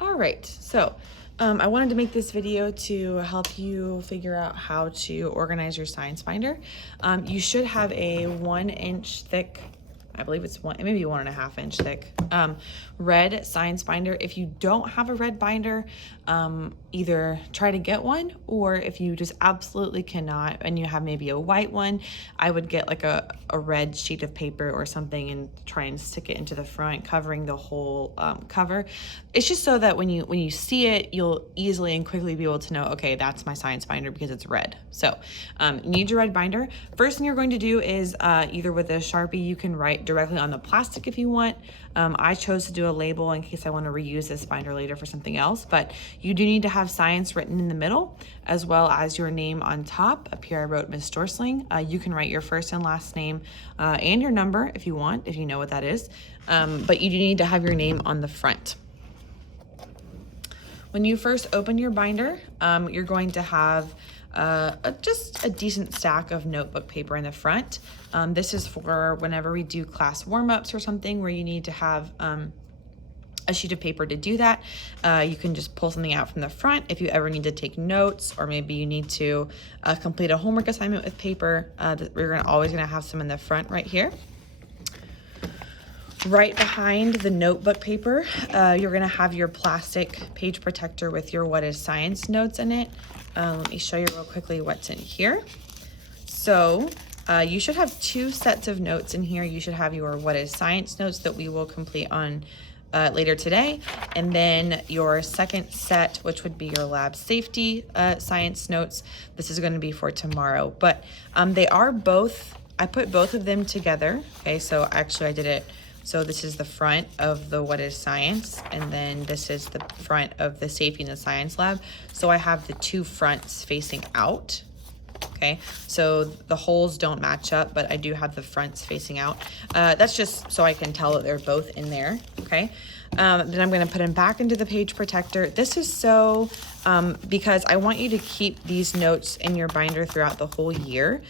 All right, so I wanted to make this video to help you figure out how to organize your science binder. You should have a 1-inch thick, I believe it's maybe 1.5-inch thick red science binder. If you don't have a red binder, either try to get one, or if you just absolutely cannot and you have maybe a white one, I would get like a red sheet of paper or something and try and stick it into the front, covering the whole cover. It's just so that when you see it, you'll easily and quickly be able to know, okay, that's my science binder because it's red. So you need your red binder. First thing you're going to do is either with a Sharpie, you can write directly on the plastic if you want. I chose to do a label in case I want to reuse this binder later for something else, but you do need to have science written in the middle as well as your name on top. Up here I wrote Miss Dorsling. You can write your first and last name and your number if you want, if you know what that is, but you do need to have your name on the front. When you first open your binder, you're going to have just a decent stack of notebook paper in the front. This is for whenever we do class warm-ups or something where you need to have a sheet of paper to do that. You can just pull something out from the front if you ever need to take notes, or maybe you need to complete a homework assignment with paper. We're always gonna have some in the front right here. Right behind the notebook paper, you're gonna have your plastic page protector with your What is Science notes in it. Let me show you real quickly what's in here. So you should have 2 sets of notes in here. You should have your What is Science notes that we will complete on later today, and then your second set, which would be your lab safety science notes. This is going to be for tomorrow, but they are both, I put both of them together. Okay, so actually I did it. So this is the front of the What is Science, and then this is the front of the Safety in the Science Lab. So I have the 2 fronts facing out. Okay, so the holes don't match up, but I do have the fronts facing out. That's just so I can tell that they're both in there, okay? Then I'm gonna put them back into the page protector. This is so, because I want you to keep these notes in your binder throughout the whole year.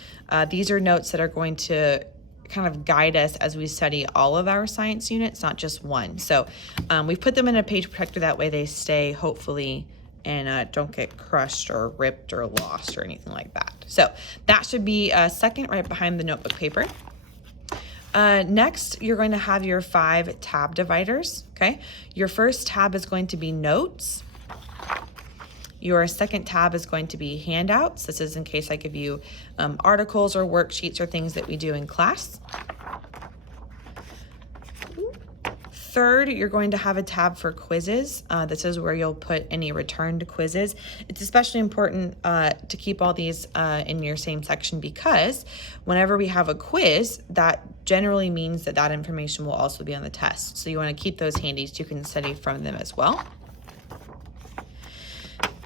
These are notes that are going to kind of guide us as we study all of our science units, not just one. So we've put them in a page protector, that way they stay, hopefully, and don't get crushed or ripped or lost or anything like that. So that should be second, right behind the notebook paper. Next, you're going to have your 5 tab dividers, okay? Your first tab is going to be notes. Your second tab is going to be handouts. This is in case I give you articles or worksheets or things that we do in class. Third, you're going to have a tab for quizzes. This is where you'll put any returned quizzes. It's especially important to keep all these in your same section, because whenever we have a quiz, that generally means that that information will also be on the test. So you want to keep those handy so you can study from them as well.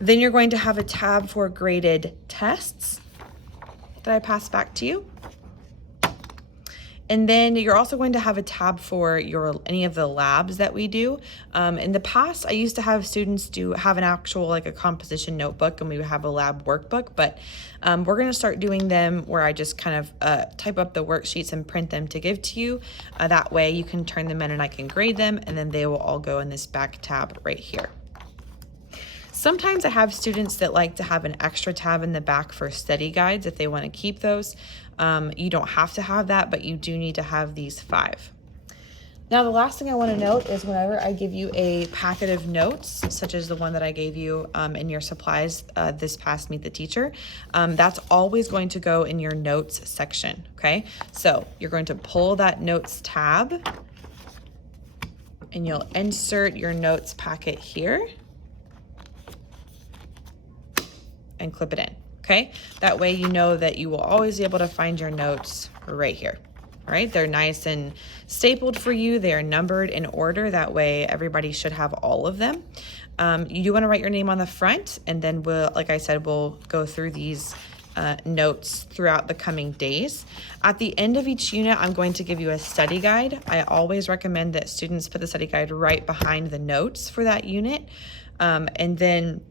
Then you're going to have a tab for graded tests that I pass back to you. And then you're also going to have a tab for any of the labs that we do. In the past, I used to have students have an actual, like a composition notebook, and we would have a lab workbook, but we're gonna start doing them where I just kind of type up the worksheets and print them to give to you. That way you can turn them in and I can grade them, and then they will all go in this back tab right here. Sometimes I have students that like to have an extra tab in the back for study guides if they want to keep those. You don't have to have that, but you do need to have these 5. Now, the last thing I want to note is whenever I give you a packet of notes, such as the one that I gave you in your supplies this past Meet the Teacher, that's always going to go in your notes section, okay? So you're going to pull that notes tab and you'll insert your notes packet here and clip it in, okay? That way you know that you will always be able to find your notes right here, all right? They're nice and stapled for you. They are numbered in order. That way everybody should have all of them. You do wanna write your name on the front, and then like I said, we'll go through these notes throughout the coming days. At the end of each unit, I'm going to give you a study guide. I always recommend that students put the study guide right behind the notes for that unit. And then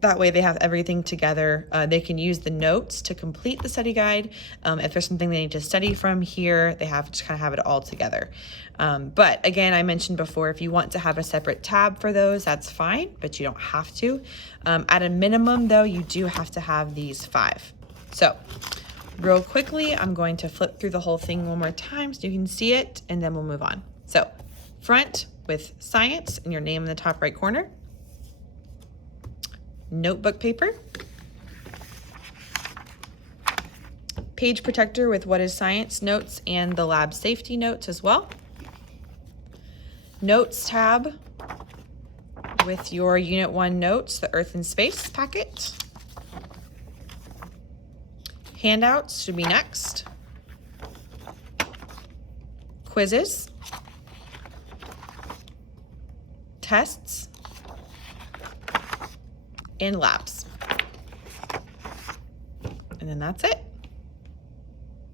That way they have everything together. They can use the notes to complete the study guide. If there's something they need to study from here, they have to kind of have it all together. But again, I mentioned before, if you want to have a separate tab for those, that's fine, but you don't have to. At a minimum though, you do have to have these 5. So real quickly, I'm going to flip through the whole thing one more time so you can see it, and then we'll move on. So front with science and your name in the top right corner. Notebook paper, page protector with what is science notes and the lab safety notes as well. Notes tab with your Unit 1 notes, the Earth and Space packet. Handouts should be next. Quizzes. Tests. And labs. And then that's it.